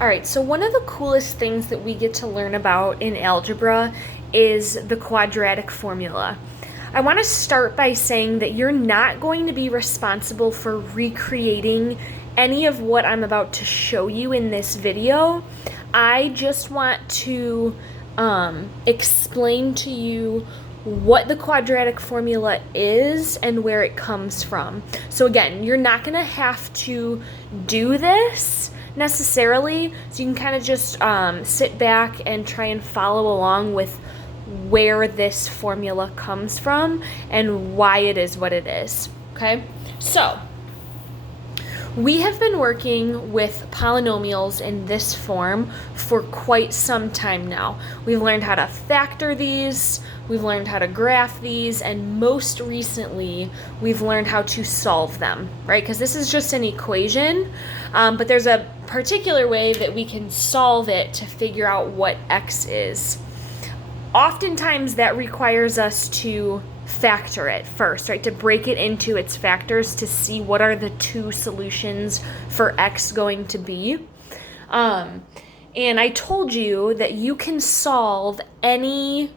All right, so one of the coolest things that we get to learn about in algebra is the quadratic formula. I want to start by saying that you're not going to be responsible for recreating any of what I'm about to show you in this video. I just want to explain to you what the quadratic formula is and where it comes from. So again, you're not going to have to do this necessarily, so you can kind of just sit back and try and follow along with where this formula comes from and why it is what it is. Okay, so we have been working with polynomials in this form for quite some time now. We've learned how to factor these, we've learned how to graph these, and most recently, we've learned how to solve them, right? Because this is just an equation, but there's a particular way that we can solve it to figure out what x is. Oftentimes, that requires us to factor it first, right? To break it into its factors to see what are the two solutions for x going to be. And I told you that you can solve any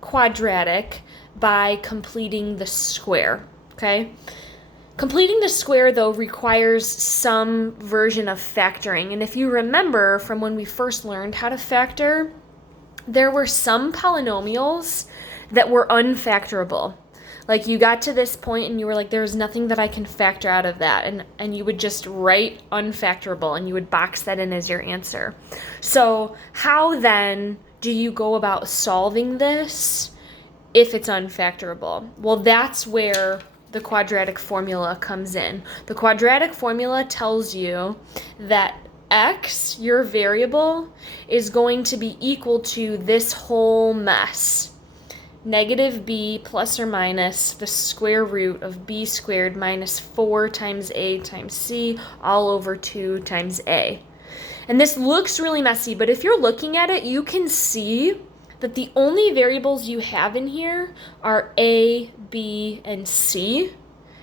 quadratic by completing the square, okay? Completing the square, though, requires some version of factoring. And if you remember from when we first learned how to factor, there were some polynomials that were unfactorable. Like you got to this point and you were like, there's nothing that I can factor out of that. And you would just write unfactorable and you would box that in as your answer. So how then do you go about solving this if it's unfactorable? Well, that's where the quadratic formula comes in. The quadratic formula tells you that x, your variable, is going to be equal to this whole mess. Negative b plus or minus the square root of b squared minus 4 times a times c all over 2 times a. And this looks really messy, but if you're looking at it, you can see that the only variables you have in here are a, b, and c,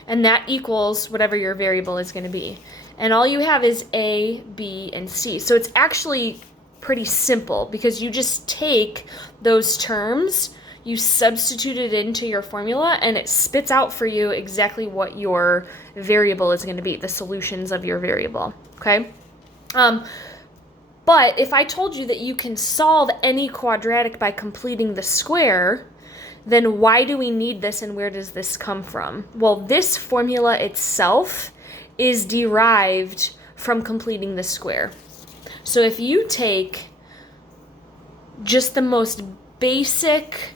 and that equals whatever your variable is going to be. And all you have is a, b, and c. So it's actually pretty simple because you just take those terms, you substitute it into your formula, and it spits out for you exactly what your variable is going to be, the solutions of your variable, okay? But if I told you that you can solve any quadratic by completing the square, then why do we need this and where does this come from? Well, this formula itself is derived from completing the square. So if you take just the most basic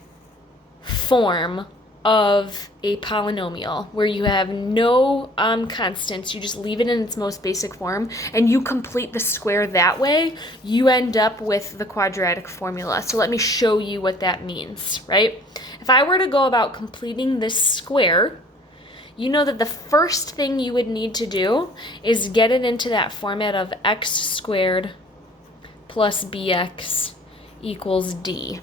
form of a polynomial where you have no constants, you just leave it in its most basic form, and you complete the square that way, you end up with the quadratic formula. So let me show you what that means, right? If I were to go about completing this square, you know that the first thing you would need to do is get it into that format of x squared plus bx equals d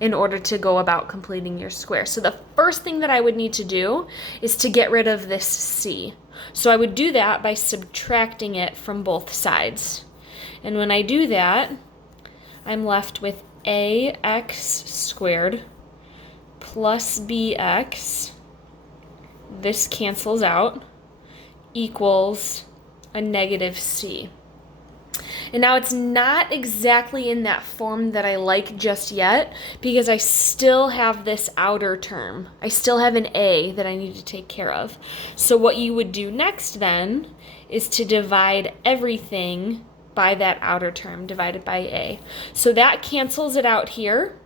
in order to go about completing your square. So the first thing that I would need to do is to get rid of this c. So I would do that by subtracting it from both sides. And when I do that, I'm left with ax squared plus bx, this cancels out, equals a negative c. And now it's not exactly in that form that I like just yet because I still have this outer term. I still have an a that I need to take care of. So what you would do next then is to divide everything by that outer term divided by a. So that cancels it out here,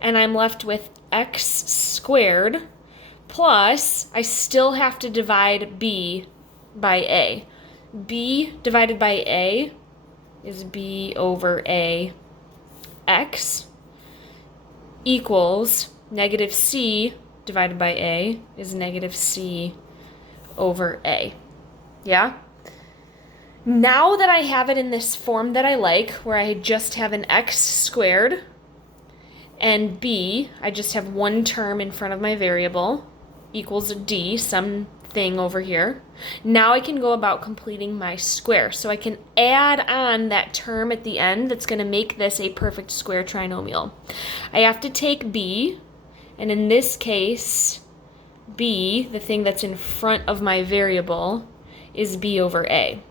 and I'm left with x squared plus, I still have to divide b by a. B divided by a is b over a x equals negative c divided by a is negative c over a. Yeah? Now that I have it in this form that I like, where I just have an x squared and b, I just have one term in front of my variable, equals d, some thing over here. Now I can go about completing my square. So I can add on that term at the end that's going to make this a perfect square trinomial. I have to take b, and in this case, b, the thing that's in front of my variable, is b over a.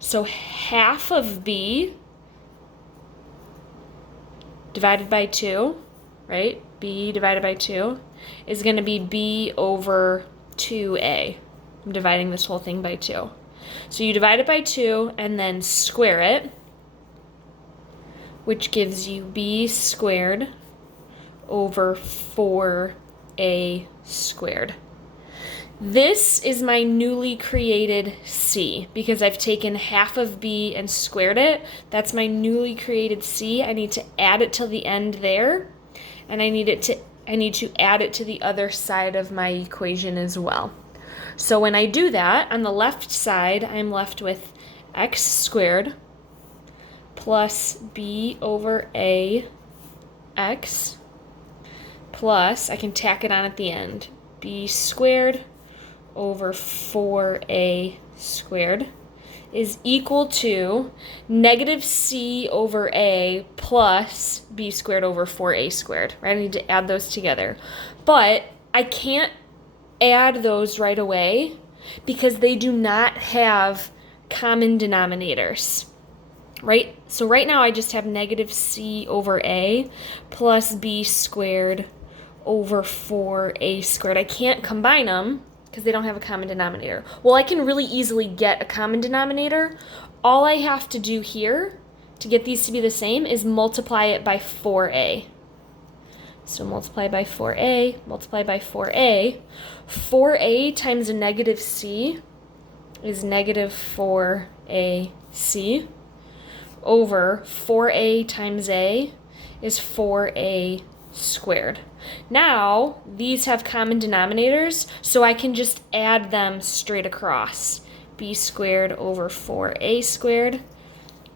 So half of b divided by 2, right? B divided by 2 is going to be b over 2a. I'm dividing this whole thing by 2. So you divide it by 2 and then square it, which gives you b squared over 4a squared. This is my newly created c because I've taken half of b and squared it. That's my newly created c. I need to add it till the end there, and I need to add it to the other side of my equation as well. So when I do that, on the left side, I'm left with x squared plus b over a x plus, I can tack it on at the end, b squared over 4a squared is equal to negative c over a plus b squared over 4a squared, right? I need to add those together. But I can't add those right away because they do not have common denominators, right? So right now I just have negative c over a plus b squared over 4a squared. I can't combine them because they don't have a common denominator. Well, I can really easily get a common denominator. All I have to do here to get these to be the same is multiply it by 4a. So multiply by 4a, multiply by 4a. 4a times a negative c is negative 4ac over 4a times a is 4a squared. Now, these have common denominators, so I can just add them straight across. B squared over 4a squared.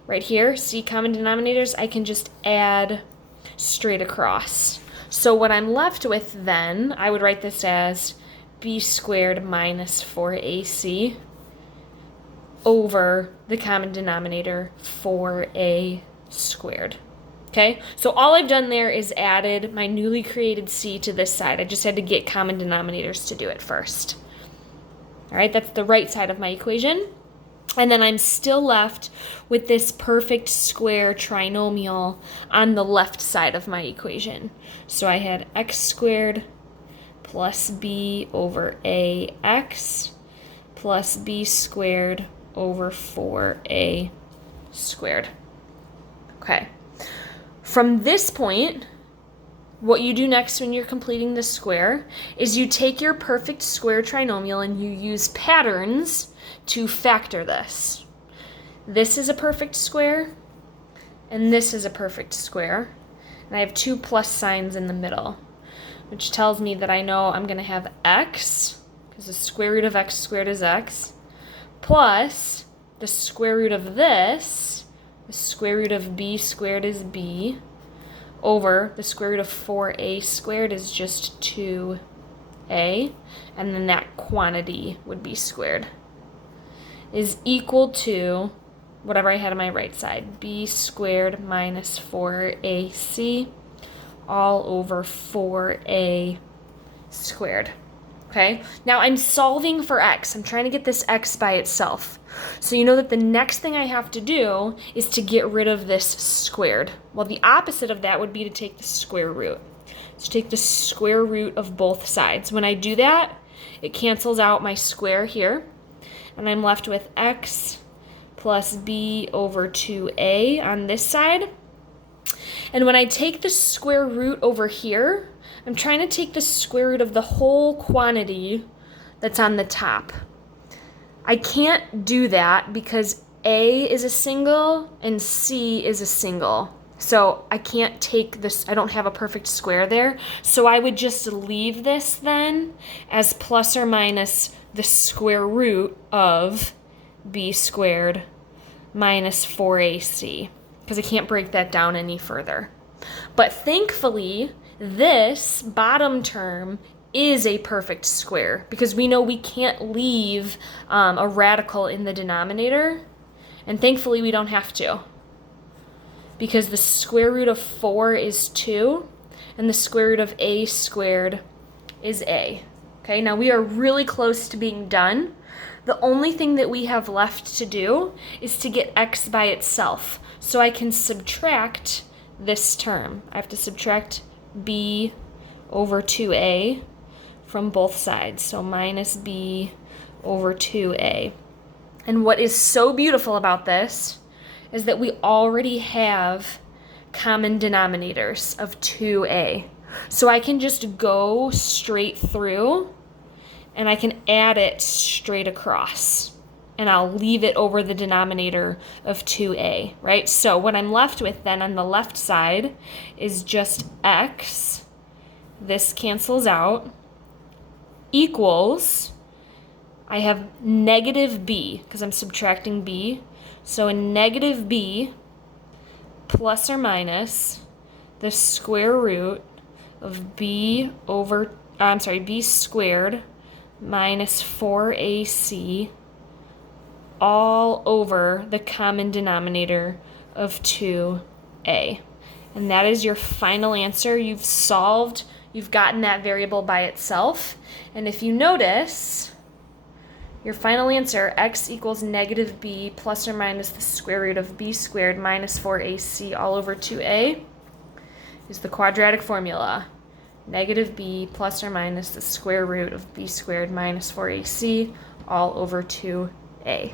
Right here, see common denominators? I can just add straight across. So what I'm left with then, I would write this as b squared minus 4ac over the common denominator 4a squared. Okay, so all I've done there is added my newly created c to this side. I just had to get common denominators to do it first. All right, that's the right side of my equation. And then I'm still left with this perfect square trinomial on the left side of my equation. So I had x squared plus b over ax plus b squared over 4a squared. Okay. From this point, what you do next when you're completing the square is you take your perfect square trinomial and you use patterns to factor this. This is a perfect square, and this is a perfect square. And I have two plus signs in the middle, which tells me that I know I'm going to have x, because the square root of x squared is x, plus the square root of this, the square root of b squared is b, over the square root of 4a squared is just 2a, and then that quantity would be squared, is equal to whatever I had on my right side, b squared minus 4ac all over 4a squared. Okay, now I'm solving for x. I'm trying to get this x by itself. So you know that the next thing I have to do is to get rid of this squared. Well, the opposite of that would be to take the square root. So take the square root of both sides. When I do that, it cancels out my square here, and I'm left with x plus b over 2a on this side. And when I take the square root over here, I'm trying to take the square root of the whole quantity that's on the top. I can't do that because A is a single and C is a single. So I can't take this, I don't have a perfect square there. So I would just leave this then as plus or minus the square root of B squared minus 4AC, because I can't break that down any further. But thankfully, this bottom term is a perfect square because we know we can't leave a radical in the denominator, and thankfully we don't have to, because the square root of 4 is 2, and the square root of a squared is a. Okay, now we are really close to being done. The only thing that we have left to do is to get x by itself. So I can subtract this term. I have to subtract b over 2a from both sides. So minus b over 2a. And what is so beautiful about this is that we already have common denominators of 2a. So I can just go straight through and I can add it straight across. And I'll leave it over the denominator of 2a, right? So what I'm left with then on the left side is just x, this cancels out, equals, I have negative b, because I'm subtracting b, so a negative b plus or minus the square root of b squared minus 4ac all over the common denominator of 2a. And that is your final answer. You've solved, you've gotten that variable by itself. And if you notice, your final answer, x equals negative b plus or minus the square root of b squared minus 4ac all over 2a, is the quadratic formula. Negative b plus or minus the square root of b squared minus 4ac all over 2a.